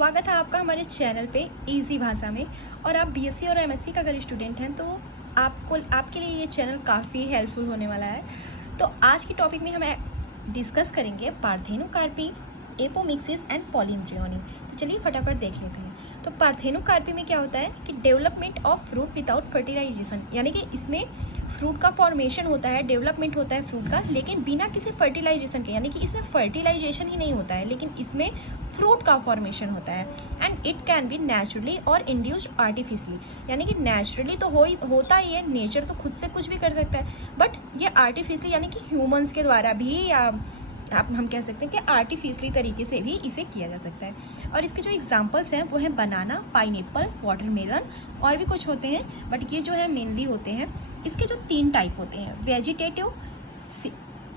स्वागत है आपका हमारे चैनल पे इजी भाषा में। और आप बीएससी और एमएससी का अगर स्टूडेंट हैं तो आपके लिए ये चैनल काफ़ी हेल्पफुल होने वाला है। तो आज की टॉपिक में हम डिस्कस करेंगे पार्थेनोकार्पी, एपोमिक्सिस एंड पॉलीम्ब्रियोनी। तो चलिए फटाफट देख लेते हैं। तो पार्थेनोकार्पी में क्या होता है कि development of fruit without fertilization, यानी कि इसमें फ्रूट का फॉर्मेशन होता है, डेवलपमेंट होता है फ्रूट का, लेकिन बिना किसी फर्टिलाइजेशन के, यानी कि इसमें फर्टिलाइजेशन ही नहीं होता है लेकिन इसमें फ्रूट का फॉर्मेशन होता है। And it can be naturally और इंड्यूस्ड आर्टिफिशियली, यानी कि नेचुरली तो होता ही है, नेचर तो खुद से कुछ भी कर सकता है, बट ये आर्टिफिशियली यानी कि ह्यूमंस के द्वारा भी या हम कह सकते हैं कि आर्टिफिशियली तरीके से भी इसे किया जा सकता है। और इसके जो एग्जांपल्स हैं वो हैं बनाना, पाइनएप्पल, वाटरमेलन और भी कुछ होते हैं, बट ये जो है मेनली होते हैं। इसके जो 3 टाइप होते हैं, वेजिटेटिव,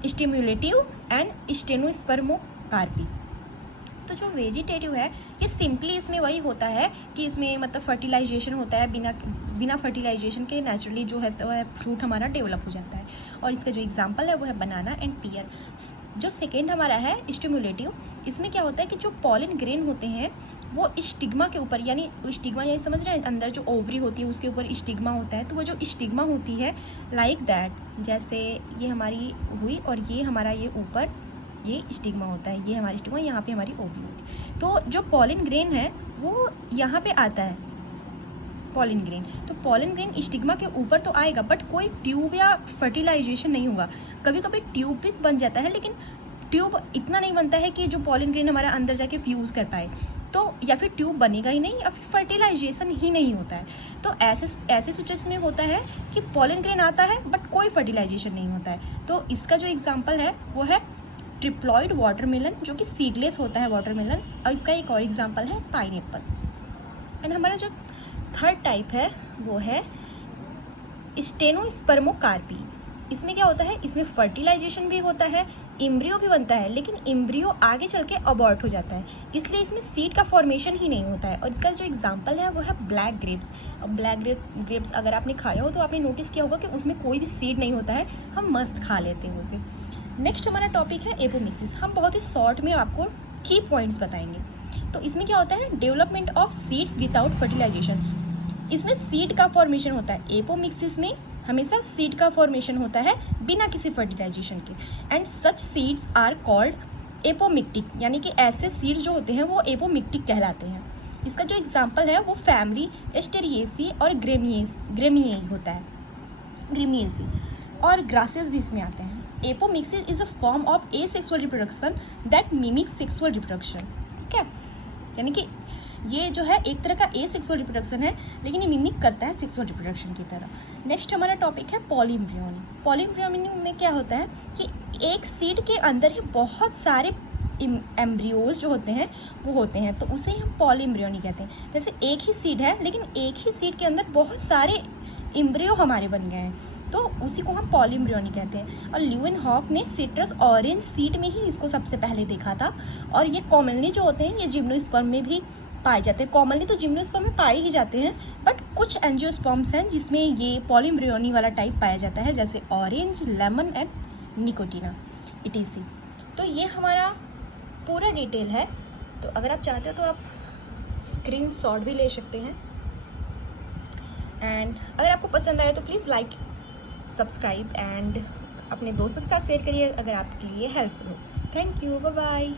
स्टिम्युलेटिव एंड स्टेनोस्पर्मोकार्पी। तो जो वेजिटेटिव है ये सिंपली इसमें वही होता है कि इसमें मतलब फर्टिलाइजेशन होता है, बिना फर्टिलाइजेशन के नेचुरली जो है तो है फ्रूट हमारा डेवलप हो जाता है। और इसका जो एग्जांपल है वो है बनाना एंड पियर। जो सेकेंड हमारा है स्टिम्युलेटिव, इसमें क्या होता है कि जो पॉलिन ग्रेन होते हैं वो स्टिग्मा के ऊपर, यानी स्टिग्मा यानी समझ रहे हैं, अंदर जो ओवरी होती है उसके ऊपर स्टिग्मा होता है, तो वो जो स्टिग्मा होती है लाइक दैट, जैसे ये हमारी हुई और ये हमारा ये ऊपर ये स्टिग्मा होता है, ये हमारी स्टिग्मा, यहाँ पे हमारी ओवरी होती है। तो जो पॉलिन ग्रेन है वो यहाँ पे आता है, पॉलिन ग्रेन। तो पॉलिन ग्रेन स्टिग्मा के ऊपर तो आएगा बट कोई ट्यूब या फर्टिलाइजेशन नहीं होगा। कभी कभी ट्यूब भी बन जाता है लेकिन ट्यूब इतना नहीं बनता है कि जो पॉलिन ग्रेन हमारा अंदर जाके फ्यूज कर पाए, तो या फिर ट्यूब बनेगा ही नहीं या फिर फर्टिलाइजेशन ही नहीं होता है। तो ऐसे सिचुएशन में होता है कि पॉलिन ग्रेन आता है बट कोई फर्टिलाइजेशन नहीं होता है। तो इसका जो एग्जाम्पल है वो है ट्रिप्लॉइड वाटरमेलन, जो कि सीडलेस होता है वाटरमेलन, और इसका एक और एग्जाम्पल है पाइनएप्पल। एंड हमारा जो थर्ड टाइप है वो है स्टेनोस्पर्मोकार्पी। इसमें क्या होता है, इसमें फर्टिलाइजेशन भी होता है, एम्ब्रियो भी बनता है, लेकिन एम्ब्रियो आगे चल के अबॉर्ट हो जाता है, इसलिए इसमें सीड का फॉर्मेशन ही नहीं होता है। और इसका जो एग्जांपल है वो है ब्लैक ग्रेप्स। अब ब्लैक ग्रेप्स अगर आपने खाया हो तो आपने नोटिस किया होगा कि उसमें कोई भी सीड नहीं होता है, हम मस्त खा लेते हैं उसे। नेक्स्ट हमारा टॉपिक है एपोमिक्सिस। हम बहुत ही शॉर्ट में आपको की पॉइंट्स बताएंगे। तो इसमें क्या होता है, development of seed without fertilization. इसमें सीड का फॉर्मेशन होता है, एपोमिक्सिस में हमेशा सीड का फॉर्मेशन होता है बिना किसी फर्टिलाइजेशन के। And such seeds are called apomictic, यानी कि ऐसे सीड्स जो होते हैं वो एपोमिक्टिक कहलाते हैं। इसका जो एग्जांपल है वो फैमिली एस्टेरिएसी और ग्रेमिएई होता है, ग्रेमिएसी और ग्रासेस भी इसमें आते हैं। Apomixis is a form of asexual reproduction that mimics sexual reproduction. ठीक है, यानी कि ये जो है एक तरह का एसेक्सुअल रिप्रोडक्शन है लेकिन ये मिमिक करता है सेक्सुअल रिप्रोडक्शन की तरह। नेक्स्ट हमारा टॉपिक है पॉलीम्ब्रियोनी। पॉलीम्ब्रियोनी में क्या होता है कि एक सीड के अंदर ही बहुत सारे एम्ब्रियोज जो होते हैं वो होते हैं, तो उसे ही हम पॉलीम्ब्रियोनी कहते हैं। जैसे एक ही सीड है लेकिन एक ही सीड के अंदर बहुत सारे एम्ब्रियो हमारे बन गए हैं, तो उसी को हम पॉलीम्ब्रियोनी कहते हैं। और ल्यूवेनहॉक ने सिट्रस ऑरेंज सीड में ही इसको सबसे पहले देखा था। और ये कॉमनली जो होते हैं ये जिम्नोस्पर्म में भी पाए जाते हैं। कॉमनली तो जिम्नोस्पर्म में पाए ही जाते हैं, बट कुछ एंजियोस्पर्म्स हैं जिसमें ये पॉलीम्ब्रियोनी वाला टाइप पाया जाता है, जैसे ऑरेंज, लेमन एंड निकोटीना इटीसी। तो ये हमारा पूरा डिटेल है। तो अगर आप चाहते हो तो आप स्क्रीनशॉट भी ले सकते हैं। एंड अगर आपको पसंद आया तो प्लीज़ लाइक, सब्सक्राइब एंड अपने दोस्तों के साथ शेयर करिए अगर आपके लिए हेल्पफुल हो। Thank you, bye bye.